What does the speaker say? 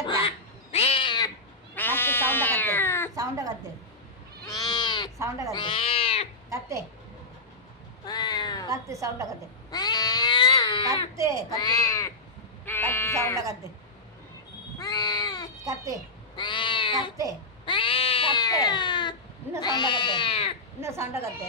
கத்து கத்து சவுண்ட கத்து சவுண்ட கத்து சவுண்ட கத்து கத்து கத்து சவுண்ட கத்து கத்து கத்து கத்து சவுண்ட கத்து கத்து கத்து கத்து இன்னும் சவுண்ட கத்து இன்னும் சவுண்ட கத்து